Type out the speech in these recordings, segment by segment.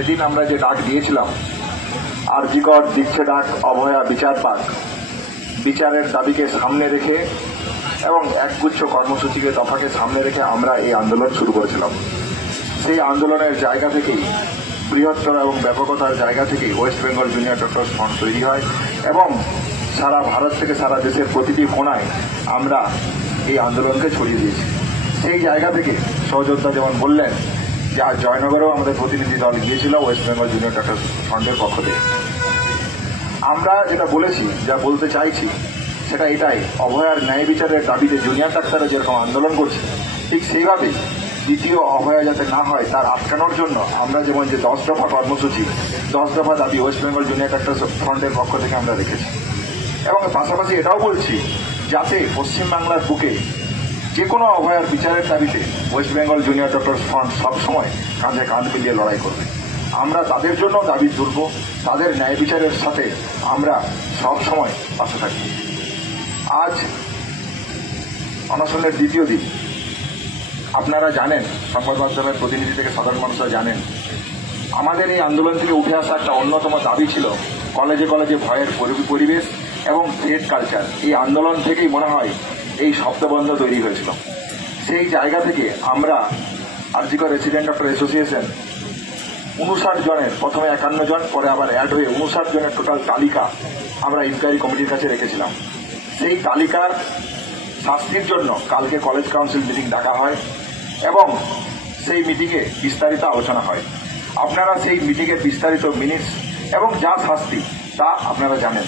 সেদিন আমরা যে ডাক দিয়েছিলাম, আরজি কর দিচ্ছে ডাক, অভয়া বিচার পাক, বিচারের দাবিকে সামনে রেখে এবং একগুচ্ছ কর্মসূচিকে দফাকে সামনে রেখে আমরা এই আন্দোলন শুরু করেছিলাম। সেই আন্দোলনের জায়গা থেকেই, বৃহত্তর এবং ব্যাপকতার জায়গা থেকেই West Bengal junior doctors front তৈরি হয় এবং সারা ভারত থেকে সারা দেশের প্রতিটি কোণায় আমরা এই আন্দোলনকে ছড়িয়ে দিয়েছি। সেই জায়গা থেকে সহযোদ্ধা যেমন বললেন যে আজ জয়নগরেও আমাদের প্রতিনিধি দল গিয়েছিল ওয়েস্ট বেঙ্গল জুনিয়র ডক্টরস ফ্রন্টের পক্ষ থেকে। আমরা যেটা বলেছি, যা বলতে চাইছি সেটা এটাই, অভয়ার ন্যায় বিচারের দাবিতে জুনিয়র ডাক্তাররা যেরকম আন্দোলন করছে, ঠিক সেইভাবেই দ্বিতীয় অভয়া যাতে না হয় তার আটকানোর জন্য আমরা যেমন যে 10 দফা কর্মসূচি, 10 দফা দাবি ওয়েস্ট বেঙ্গল জুনিয়র ডাক্তারস ফ্রন্টের পক্ষ থেকে আমরা রেখেছি। এবং পাশাপাশি এটাও বলছি যাতে পশ্চিমবাংলার বুকে যে কোনো অভয়ার বিচারের দাবিতে West Bengal junior doctors front সবসময় কাঁধে কাঁধ মিলিয়ে লড়াই করবে। আমরা তাদের জন্য দাবি তুলব, তাদের ন্যায় বিচারের সাথে আমরা সবসময় পাশে থাকি। আজ অনশনের দ্বিতীয় দিন। আপনারা জানেন, সংবাদ মাধ্যমের প্রতিনিধি থেকে সাধারণ মানুষরা জানেন, আমাদের এই আন্দোলন থেকে উঠে আসা একটা অন্যতম দাবি ছিল কলেজে কলেজে ভয়ের পরিবেশ এবং থ্রেট কালচার। এই আন্দোলন থেকেই মনে হয় এই শব্দবন্ধ তৈরি হয়েছিল। সেই জায়গা থেকে আমরা আরজি কর রেসিডেন্ট ডক্টর অ্যাসোসিয়েশন 59 জনের, প্রথমে 51 জন, পরে আবার অ্যাড হয়ে 59 জনের টোটাল তালিকা আমরা ইনকোয়ারি কমিটির কাছে রেখেছিলাম। সেই তালিকার শাস্তির জন্য কালকে কলেজ কাউন্সিল মিটিং ডাকা হয় এবং সেই মিটিংয়ে বিস্তারিত আলোচনা হয়। আপনারা সেই মিটিংয়ের বিস্তারিত মিনিটস এবং যা শাস্তি তা আপনারা জানেন।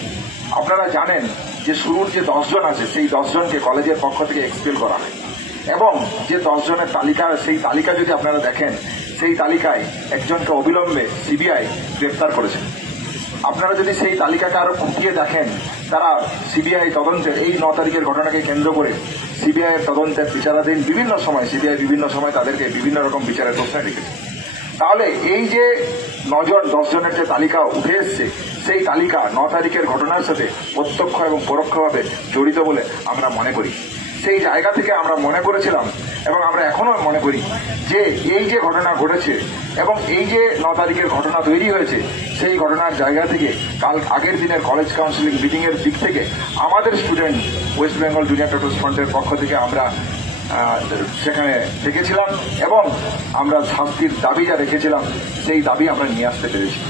আপনারা জানেন যে শুরুর যে 10 জন আছে সেই 10 জনকে কলেজের পক্ষ থেকে এক্সপেল করা হয় এবং যে 10 জনের তালিকা, সেই তালিকা যদি আপনারা দেখেন, সেই তালিকায় একজনকে অবিলম্বে সিবিআই গ্রেপ্তার করেছে। আপনারা যদি সেই তালিকাকে আরো খুঁটিয়ে দেখেন, তারা সিবিআই তদন্তের এই 9 তারিখের ঘটনাকে কেন্দ্র করে সিবিআই এর তদন্তের বিচারাধীন বিভিন্ন সময় সিবিআই বিভিন্ন সময় তাদেরকে বিভিন্ন রকম বিচারের প্রশ্নে রেখেছে। তাহলে এই যে 9 জন 10 জনের যে তালিকা উঠে এসছে, সেই তালিকা 9 তারিখের ঘটনার সাথে প্রত্যক্ষ এবং পরোক্ষভাবে জড়িত বলে আমরা মনে করি। সেই জায়গা থেকে আমরা মনে করেছিলাম এবং আমরা এখনো মনে করি যে এই যে ঘটনা ঘটেছে এবং এই যে 9 তারিখের ঘটনা তৈরি হয়েছে, সেই ঘটনার জায়গা থেকে কাল আগের দিনের কলেজ কাউন্সিলিং মিটিং এর দিক থেকে আমাদের student West Bengal junior doctors ফ্রন্টের পক্ষ থেকে আমরা সেখানে দেখেছিলাম এবং আমরা শাস্তির দাবি যা রেখেছিলাম সেই দাবি আমরা নিয়ে আসতে পেরেছি।